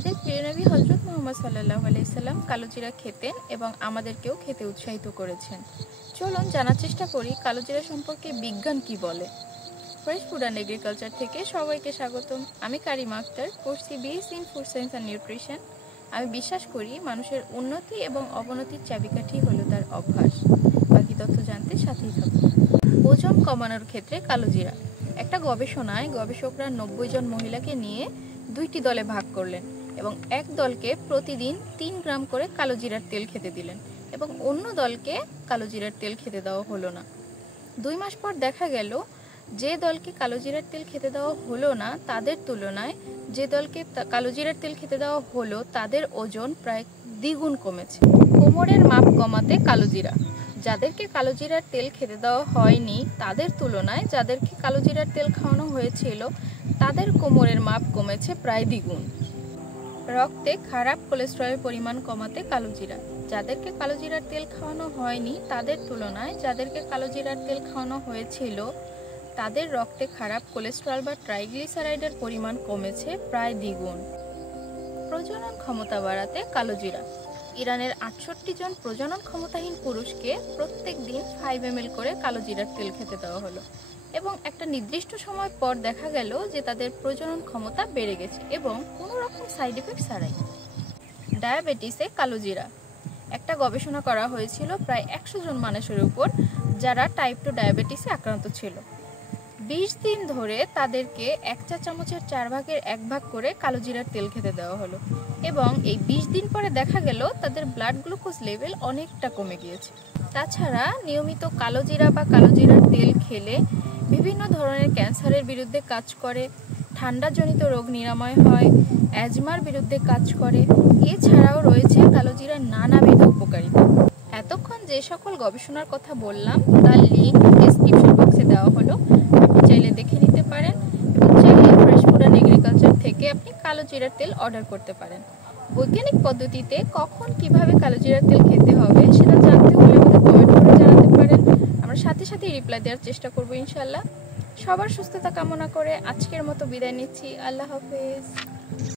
আমাদের প্রিয় নবী হযরত মুহাম্মদ সাল্লাল্লাহু আলাইহি সাল্লাম কালোজিরা খেতেন এবং আমাদেরকেও খেতে উৎসাহিত করেছেন। চলুন জানার চেষ্টা করি কালোজিরা সম্পর্কে বিজ্ঞান কি বলে। ফ্রেশ ফুড অ্যান্ড এগ্রিকালচার থেকে সবাইকে স্বাগতম। আমি কারিমা আক্তার, পড়ছি BSc in food science and nutrition. আমি বিশ্বাস করি মানুষের উন্নতি এবং অবনতির চাবিকাঠি হলো তার অভ্যাস। বাকি তথ্য জানতে সাথেই থাকুন। ওজন কমানোর ক্ষেত্রে কালোজিরা। একটা গবেষণায় গবেষকরা 90 জন মহিলাকে নিয়ে 2টি দলে ভাগ করলেন এবং এক দলকে প্রতিদিন 3 গ্রাম করে কালোজিরার তেল খেতে দিলেন এবং অন্য দলকে কালোজিরার তেল খেতে দেওয়া হলো না। 2 মাস পর দেখা গেল যে দলকে কালোজিরার তেল খেতে দেওয়া হলো না তাদের তুলনায় যে দলকে কালোজিরার তেল খেতে দেওয়া হলো তাদের ওজন প্রায় দ্বিগুণ কমেছে। কোমরের মাপ কমাতে কালোজিরা। যাদেরকে কালোজিরার তেল খেতে দেওয়া হয়নি তাদের তুলনায় যাদেরকে কালোজিরার তেল খাওয়ানো হয়েছিল তাদের কোমরের মাপ কমেছে প্রায় দ্বিগুণ। রক্তে খারাপ কোলেস্টেরলের পরিমাণ কমাতে কালোজিরা। যাদেরকে কালোজিরার তেল খাওয়ানো হয়নি তাদের তুলনায় যাদেরকে কালোজিরার তেল খাওয়ানো হয়েছিল তাদের রক্তে খারাপ কোলেস্টেরল বা ট্রাইগ্লিসারাইডের পরিমাণ কমেছে প্রায় দ্বিগুণ। প্রজনন ক্ষমতা বাড়াতে কালোজিরা। ইরানের 68 জন প্রজনন ক্ষমতাহীন পুরুষকে প্রত্যেক দিন 5 ml করে কালোজিরার তেল খেতে দেওয়া হলো এবং একটা নির্দিষ্ট সময় পর দেখা গেল যে তাদের প্রজনন ক্ষমতা বেড়ে গেছে এবং কোনো রকম সাইড এফেক্ট ছাড়াই। ডায়াবেটিসে কালোজিরা। একটা গবেষণা করা হয়েছিল প্রায় 100 জন মানুষের উপর যারা টাইপ 2 ডায়াবেটিসে আক্রান্ত ছিল। 20 দিন ধরে তাদেরকে 1 চা চামচের 4 ভাগের 1 ভাগ করে কালোজিরার তেল খেতে দেওয়া হলো এবং এই 20 দিন পরে দেখা গেল তাদের ব্লাড গ্লুকোজ লেভেল অনেকটা কমে গিয়েছে। তাছাড়া নিয়মিত কালোজিরা বা কালোজিরার তেল খেলে বিভিন্ন ধরনের ক্যান্সারের বিরুদ্ধে কাজ করে, ঠান্ডাজনিত রোগ নিরাময় হয়, অ্যাজমার বিরুদ্ধে কাজ করে। এছাড়াও রয়েছে কালোজিরার নানাবিধ উপকারিতা। এতক্ষণ যে সকল গবেষণার কথা বললাম তার লিঙ্ক ডেসক্রিপশন বক্সে দেওয়া হলো, আপনি চাইলে দেখে নিতে পারেন এবং চাইলে ফ্রেশ ফুড অ্যান্ড এগ্রিকালচার থেকে আপনি কালোজিরার তেল অর্ডার করতে পারেন। বৈজ্ঞানিক পদ্ধতিতে কখন কিভাবে কালোজিরার তেল খেতে হবে সেটা জানতে হলে আমাদের কমেন্ট করে জানাতে পারেন। আমরা সাথে সাথে রিপ্লাই দেওয়ার চেষ্টা করবো ইনশাল্লাহ। সবার সুস্থতা কামনা করে আজকের মতো বিদায় নিচ্ছি। আল্লাহ হাফেজ।